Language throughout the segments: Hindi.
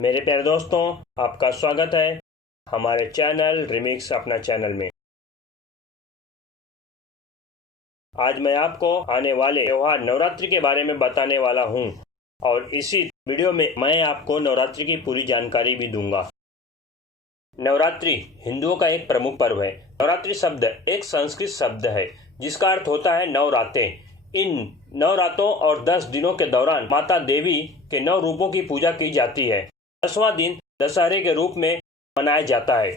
मेरे प्यारे दोस्तों, आपका स्वागत है हमारे चैनल रिमिक्स अपना चैनल में। आज मैं आपको आने वाले त्योहार नवरात्रि के बारे में बताने वाला हूं और इसी वीडियो में मैं आपको नवरात्रि की पूरी जानकारी भी दूंगा। नवरात्रि हिंदुओं का एक प्रमुख पर्व है। नवरात्रि शब्द एक संस्कृत शब्द है जिसका अर्थ होता है नौ रातें। इन नौ रातों और 10 दिनों के दौरान माता देवी के 9 रूपों की पूजा की जाती है। 10वां दिन दशहरे के रूप में मनाया जाता है।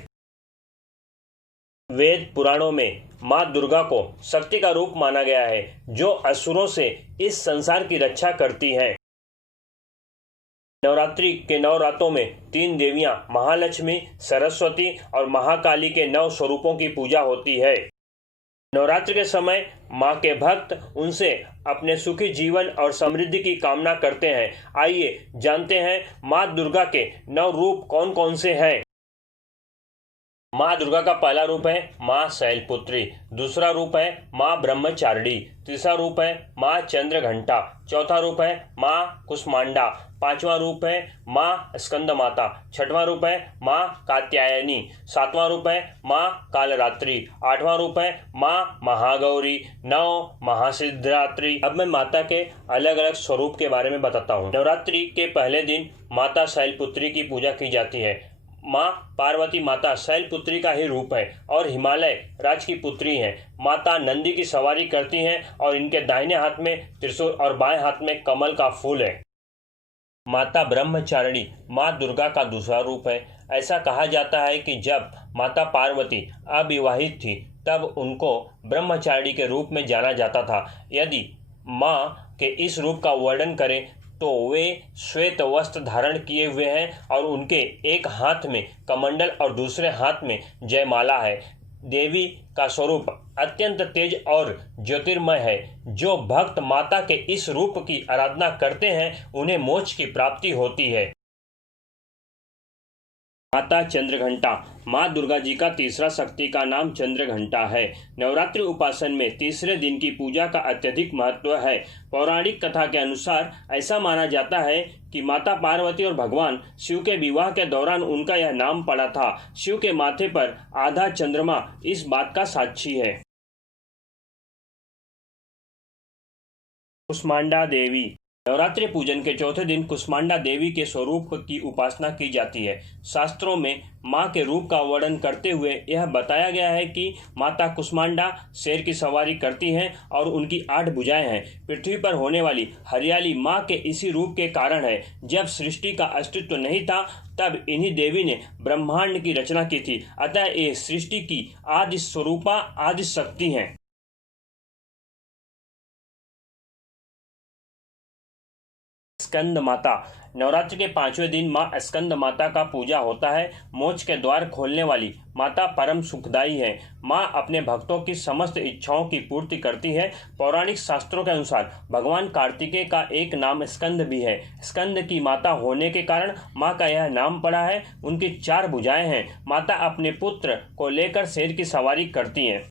वेद पुराणों में माँ दुर्गा को शक्ति का रूप माना गया है जो असुरों से इस संसार की रक्षा करती है। नवरात्रि के 9 रातों में 3 देवियां महालक्ष्मी, सरस्वती और महाकाली के 9 स्वरूपों की पूजा होती है। नवरात्रि के समय माँ के भक्त उनसे अपने सुखी जीवन और समृद्धि की कामना करते हैं। आइए जानते हैं माँ दुर्गा के 9 रूप कौन कौन से हैं। माँ दुर्गा का पहला रूप है माँ शैलपुत्री, दूसरा रूप है माँ ब्रह्मचारिणी, तीसरा रूप है माँ चंद्रघंटा, चौथा रूप है माँ कुष्मांडा, पांचवा रूप है माँ स्कंदमाता, छठवां रूप है माँ कात्यायनी, सातवां रूप है माँ कालरात्रि, आठवां रूप है माँ महागौरी, 9 महाशिवरात्रि। अब मैं माता के अलग अलग स्वरूप के बारे में बताता हूँ। नवरात्रि के पहले दिन माता शैलपुत्री की पूजा की जाती है। माँ पार्वती माता शैलपुत्री का ही रूप है और हिमालय राज की पुत्री हैं। माता नंदी की सवारी करती हैं और इनके दाहिने हाथ में त्रिशूल और बाएं हाथ में कमल का फूल है। माता ब्रह्मचारिणी माँ दुर्गा का दूसरा रूप है। ऐसा कहा जाता है कि जब माता पार्वती अविवाहित थी तब उनको ब्रह्मचारिणी के रूप में जाना जाता था। यदि माँ के इस रूप का वर्णन करें तो वे श्वेत वस्त्र धारण किए हुए हैं और उनके एक हाथ में कमंडल और दूसरे हाथ में जयमाला है। देवी का स्वरूप अत्यंत तेज और ज्योतिर्मय है। जो भक्त माता के इस रूप की आराधना करते हैं उन्हें मोक्ष की प्राप्ति होती है। माता चंद्रघंटा माँ दुर्गा जी का तीसरा शक्ति का नाम चंद्रघंटा है। नवरात्रि उपासन में तीसरे दिन की पूजा का अत्यधिक महत्व है। पौराणिक कथा के अनुसार ऐसा माना जाता है कि माता पार्वती और भगवान शिव के विवाह के दौरान उनका यह नाम पड़ा था। शिव के माथे पर आधा चंद्रमा इस बात का साक्षी है। कुष्मांडा देवी नवरात्रि पूजन के चौथे दिन कुष्मांडा देवी के स्वरूप की उपासना की जाती है। शास्त्रों में माँ के रूप का वर्णन करते हुए यह बताया गया है कि माता कुष्मांडा शेर की सवारी करती हैं और उनकी 8 भुजाएं हैं। पृथ्वी पर होने वाली हरियाली माँ के इसी रूप के कारण है। जब सृष्टि का अस्तित्व नहीं था तब इन्हीं देवी ने ब्रह्मांड की रचना की थी। अतः ये सृष्टि की आदि स्वरूपा आदि शक्ति हैं। स्कंद माता नवरात्रि के 5वें दिन माँ स्कंद माता का पूजा होता है। मोक्ष के द्वार खोलने वाली माता परम सुखदायी है। माँ अपने भक्तों की समस्त इच्छाओं की पूर्ति करती है। पौराणिक शास्त्रों के अनुसार भगवान कार्तिकेय का एक नाम स्कंद भी है। स्कंद की माता होने के कारण माँ का यह नाम पड़ा है। उनकी 4 भुजाएं हैं। माता अपने पुत्र को लेकर शेर की सवारी करती हैं।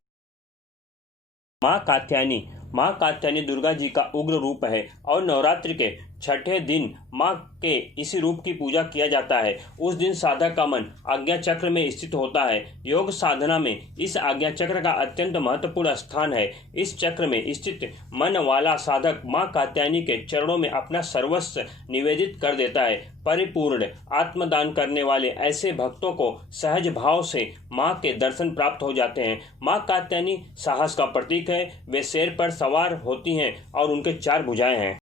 माँ कात्यायनी दुर्गा जी का उग्र रूप है और नवरात्रि के 6ठे दिन माँ के इसी रूप की पूजा किया जाता है। उस दिन साधक का मन आज्ञा चक्र में स्थित होता है। योग साधना में इस आज्ञा चक्र का अत्यंत महत्वपूर्ण स्थान है। इस चक्र में स्थित मन वाला साधक माँ कात्यायनी के चरणों में अपना सर्वस्व निवेदित कर देता है। परिपूर्ण आत्मदान करने वाले ऐसे भक्तों को सहज भाव से माँ के दर्शन प्राप्त हो जाते हैं। माँ कात्यायनी साहस का प्रतीक है। वे शेर पर सवार होती हैं और उनके 4 भुजाएं हैं।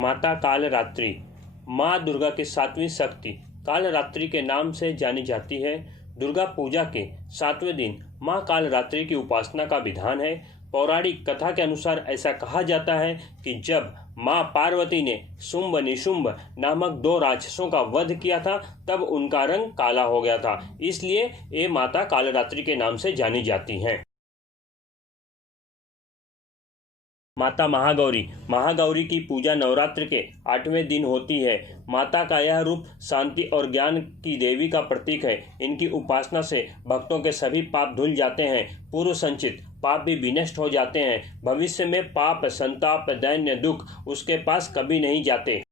माता कालरात्रि माँ दुर्गा की 7वीं शक्ति कालरात्रि के नाम से जानी जाती है। दुर्गा पूजा के 7वें दिन माँ कालरात्रि की उपासना का विधान है। पौराणिक कथा के अनुसार ऐसा कहा जाता है कि जब माँ पार्वती ने शुंभ निशुंभ नामक 2 राक्षसों का वध किया था तब उनका रंग काला हो गया था। इसलिए ये माता कालरात्रि के नाम से जानी जाती हैं। माता महागौरी की पूजा नवरात्र के 8वें दिन होती है। माता का यह रूप शांति और ज्ञान की देवी का प्रतीक है। इनकी उपासना से भक्तों के सभी पाप धुल जाते हैं। पूर्व संचित पाप भी विनष्ट हो जाते हैं। भविष्य में पाप, संताप, दैन्य, दुख उसके पास कभी नहीं जाते।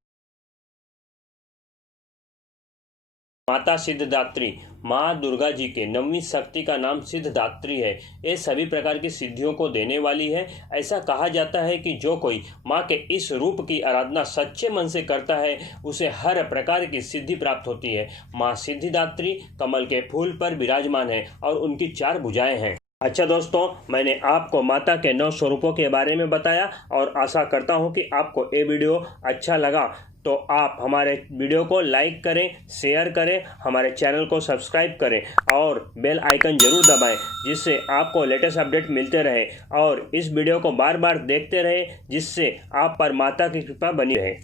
माता सिद्धिदात्री, माँ दुर्गा जी के 9वीं शक्ति का नाम सिद्धिदात्री है। ये सभी प्रकार की सिद्धियों को देने वाली है। ऐसा कहा जाता है कि जो कोई माँ के इस रूप की आराधना सच्चे मन से करता है उसे हर प्रकार की सिद्धि प्राप्त होती है। माँ सिद्धिदात्री कमल के फूल पर विराजमान है और उनकी 4 भुजाएं हैं। अच्छा दोस्तों, मैंने आपको माता के 9 स्वरूपों के बारे में बताया और आशा करता हूं कि आपको ये वीडियो अच्छा लगा। तो आप हमारे वीडियो को लाइक करें, शेयर करें, हमारे चैनल को सब्सक्राइब करें और बेल आइकन जरूर दबाएं, जिससे आपको लेटेस्ट अपडेट मिलते रहे और इस वीडियो को बार बार देखते रहे, जिससे आप पर माता की कृपा बनी रहे।